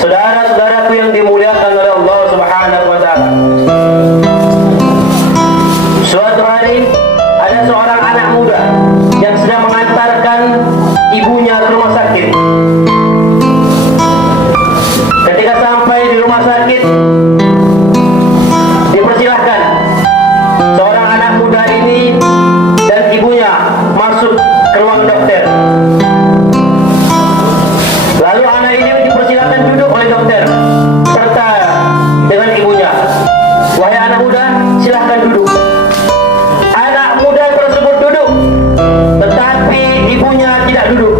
Saudara-saudaraku yang dimuliakan oleh Allah Subhanahu wa taala. Suatu hari ada seorang anak muda yang sedang mengantarkan ibunya ke rumah sakit. Ketika sampai di rumah sakit, dipersilahkan seorang anak muda ini dan ibunya masuk ke ruang dokter. Lalu anak ini dipersilakan duduk oleh dokter serta dengan ibunya. Wahai anak muda, silahkan duduk. Anak muda tersebut duduk, tetapi ibunya tidak duduk.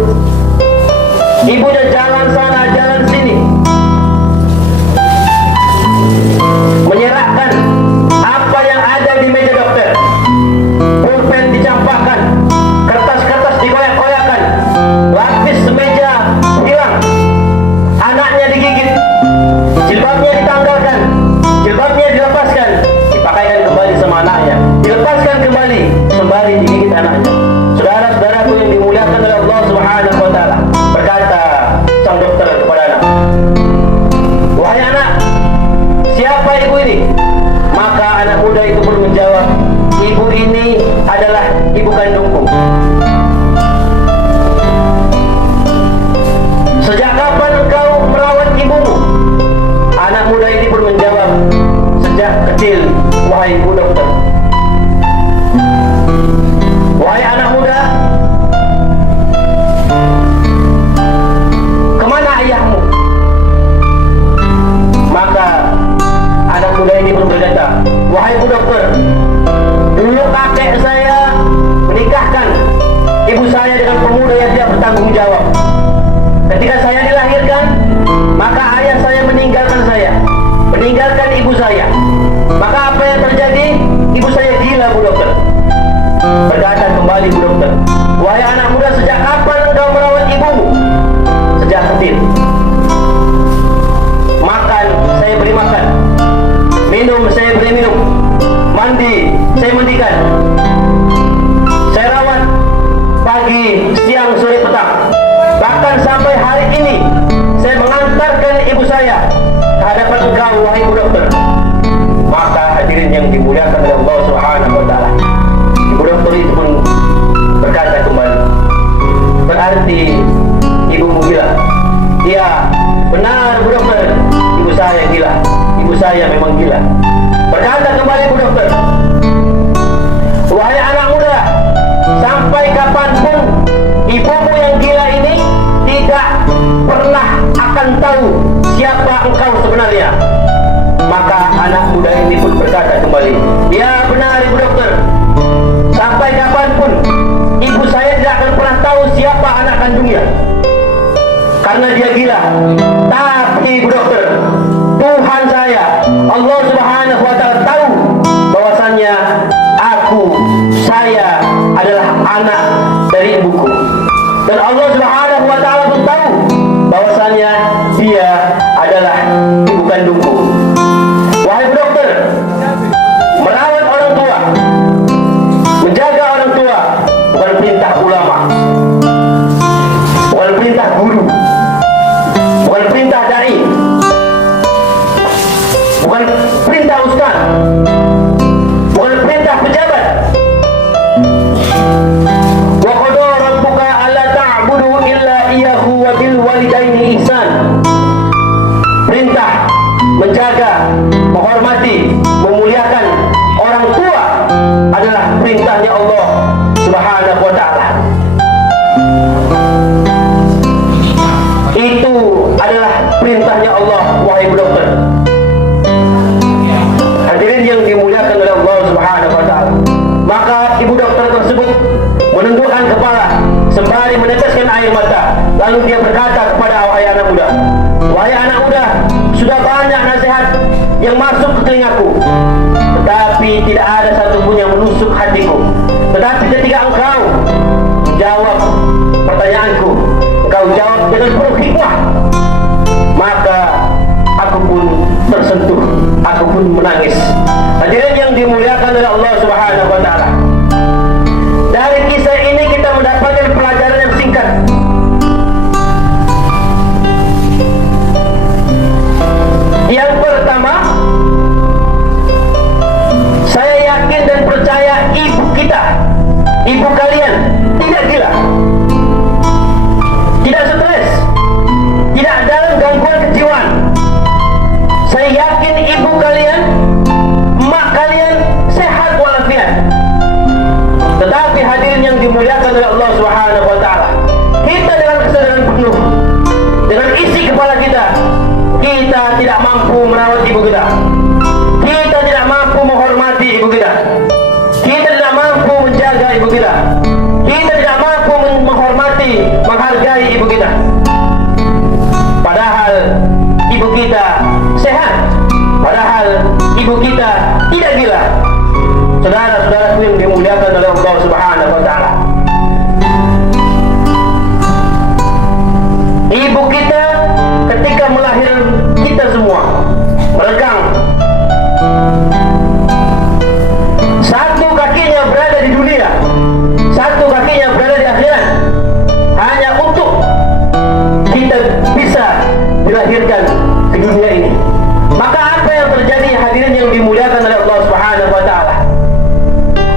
Ibunya jalan sana, jalan sini, menyerahkan apa yang ada di meja dokter. Pulpen dicampakkan, kertas-kertas dikoyak-koyakan, lapis semeja hilang, anaknya digigit, jilbabnya ditanggalkan, jilbabnya dilepaskan, dipakaikan kembali sama anaknya, dilepaskan kembali, sembari digigit anaknya. Saudara-saudaraku yang dimuliakan oleh Allah Subhanahu wa taala, berkata sang dokter kepada anak, wahai anak, siapa ibu ini? Maka anak muda itu pun menjawab, ibu ini adalah ibu kandungku. Sejak kapan engkau merawat ibumu? Anak muda ini pun menjawab, sejak kecil, wahai ibu dokter. Wahai anak muda, kemana ayahmu? Maka anak muda ini pun berkata, wahai ibu dokter, dulu kakek saya menikahkan ibu saya dengan pemuda yang tidak bertanggung jawab. Ketika saya dilahirkan, maka ayah saya meninggalkan saya, meninggalkan ibu saya. Maka apa yang terjadi? Ibu saya gila, Bu Dokter. Berkata kembali Bu Dokter, wahai anak muda, sejak kapan engkau merawat ibumu? Sejak kecil. Makan, saya beri makan. Minum, saya beri minum. Mandi, saya mandikan. Saya rawat pagi, siang, sore, petang. Bahkan sampai hari ini saya mengantarkan ibu saya ke hadapan engkau, wahai ibu dokter. Maka hadirin yang dimuliakan oleh Allah Subhanahu wa taala, ibu dokter itu pun berkata kembali, berarti ibumu gila. Iya, benar Bu Dokter, ibu saya gila. Ibu saya memang gila. Berkata kembali Bu Dokter, wahai anak muda, sampai kapanpun ibumu yang gila ini tidak pernah akan tahu siapa engkau sebenarnya. Maka anak muda ini pun berkata kembali, ya benar Ibu Dokter, sampai kapanpun ibu saya tidak akan pernah tahu siapa anak kandungnya, karena dia gila. Tapi Ibu Dokter, Tuhan saya, Allah Subhanahu wa taala tahu bahwasannya saya adalah anak dari ibuku. Dan Allah Subhanahu wa taala pun tahu bahwasannya dia adalah ibu kandungku. Wahai Bu Dokter, merawat orang tua, menjaga orang tua bukan perintah ulama, bukan perintah guru, bukan perintah dai, bukan perintah ustaz, bukan perintah pejabat. Wa qada rabbuka alla ta'budu illa iyyahu wa bil walidaini ihsan. Perintah menjaga, menghormati, memuliakan orang tua adalah perintahnya Allah Subhanahu wa taala. Itu adalah perintahnya Allah, wahai Bu Dokter. Hadirin yang dimuliakan oleh Allah Subhanahu wa taala. Maka ibu dokter tersebut menundukkan kepala sembari meneteskan air mata. Lalu dia berkata kepada wahai anak muda, wahai anak muda, sudah banyak nasihat yang masuk ke telingaku, tetapi tidak ada satupun yang menusuk hatiku. Tetapi ketika engkau jawab pertanyaanku, engkau jawab dengan penuh hikmah, maka aku pun tersentuh, aku pun menangis. Hadirin yang dimuliakan oleh Allah Subhanahu wa taala, dari kisah ini kita mendapatkan pelajaran yang singkat. tidak mampu merawat ibu kita, kita tidak mampu menghormati ibu kita, kita tidak mampu menjaga ibu kita, kita tidak mampu menghormati, menghargai ibu kita. Padahal ibu kita sehat, padahal ibu kita tidak gila. Saudara-saudaraku yang dimuliakan oleh Allah Subhanahu wa taala, ibu kita ketika melahirkan kita semua meregang, satu kakinya berada di dunia, satu kakinya berada di akhirat, hanya untuk kita bisa dilahirkan ke dunia ini. Maka apa yang terjadi, hadirin yang dimuliakan oleh Allah Subhanahu wa taala?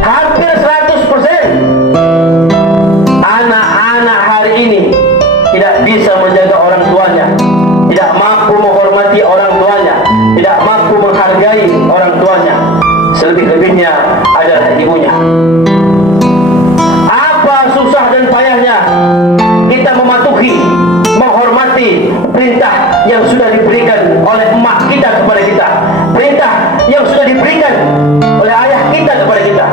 Hampir 100% anak-anak hari ini tidak bisa menjaga orang tuanya, tidak mampu menghormati orang tuanya, tidak mampu menghargai orang tuanya. Selebih-lebihnya adalah ibunya. Apa susah dan payahnya kita mematuhi, menghormati perintah yang sudah diberikan oleh emak kita kepada kita, perintah yang sudah diberikan oleh ayah kita kepada kita.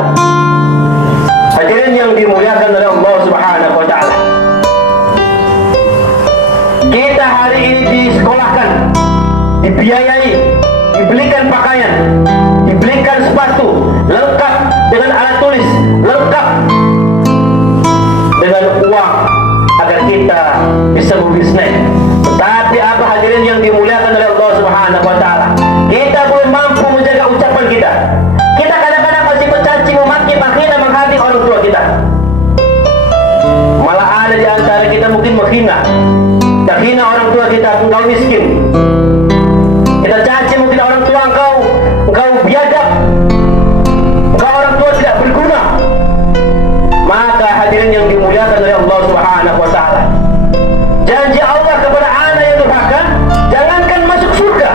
Hadirin yang dimuliakan oleh Allah Subhanahu wa taala, kita hari ini disekolahkan, dibiayai, dibelikan pakaian, dibelikan sepatu, lengkap dengan alat tulis, lengkap dengan uang agar kita bisa berbisnis. Tetapi apa, hadirin yang dimuliakan oleh Allah Subhanahu wa taala, kita belum mampu menjaga ucapan kita. Kita kadang-kadang masih mencaci, memaki, menghina, menghati orang tua kita. Malah ada di antara kita mungkin menghina, kita hina orang tua kita, engkau miskin. Kita caci mungkin orang tua, engkau biadab, engkau orang tua tidak berguna. Maka hadirin yang dimuliakan oleh Allah Subhanahu wa taala, janji Allah kepada anak yang durhaka, jangankan masuk surga,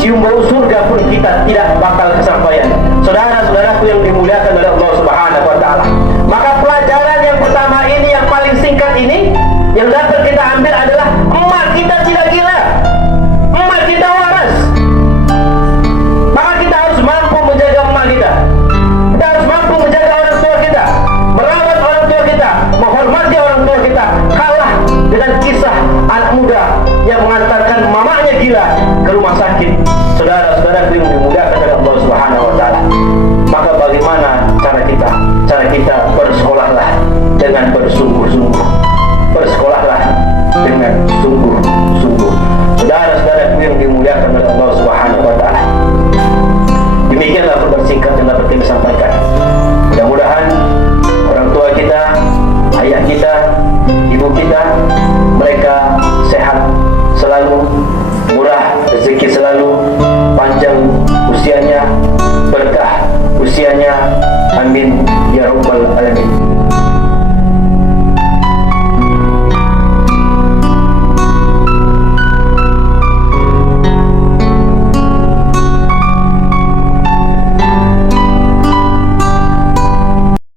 cium bau surga pun kita tidak bakal kesampaian. Saudara-saudaraku yang dimuliakan oleh Allah Subhanahu wa taala, maka pelajaran yang pertama ini, yang paling singkat ini, yang dapat kita ambil adalah emak kita tidak gila, emak kita waras. Maka kita harus mampu menjaga emak kita, kita harus mampu menjaga orang tua kita, merawat orang tua kita, menghormati orang tua kita. Kalah dengan kisah anak muda yang mengantarkan mamanya gila ke rumah sakit. Saudara-saudaraku yang dimuliakan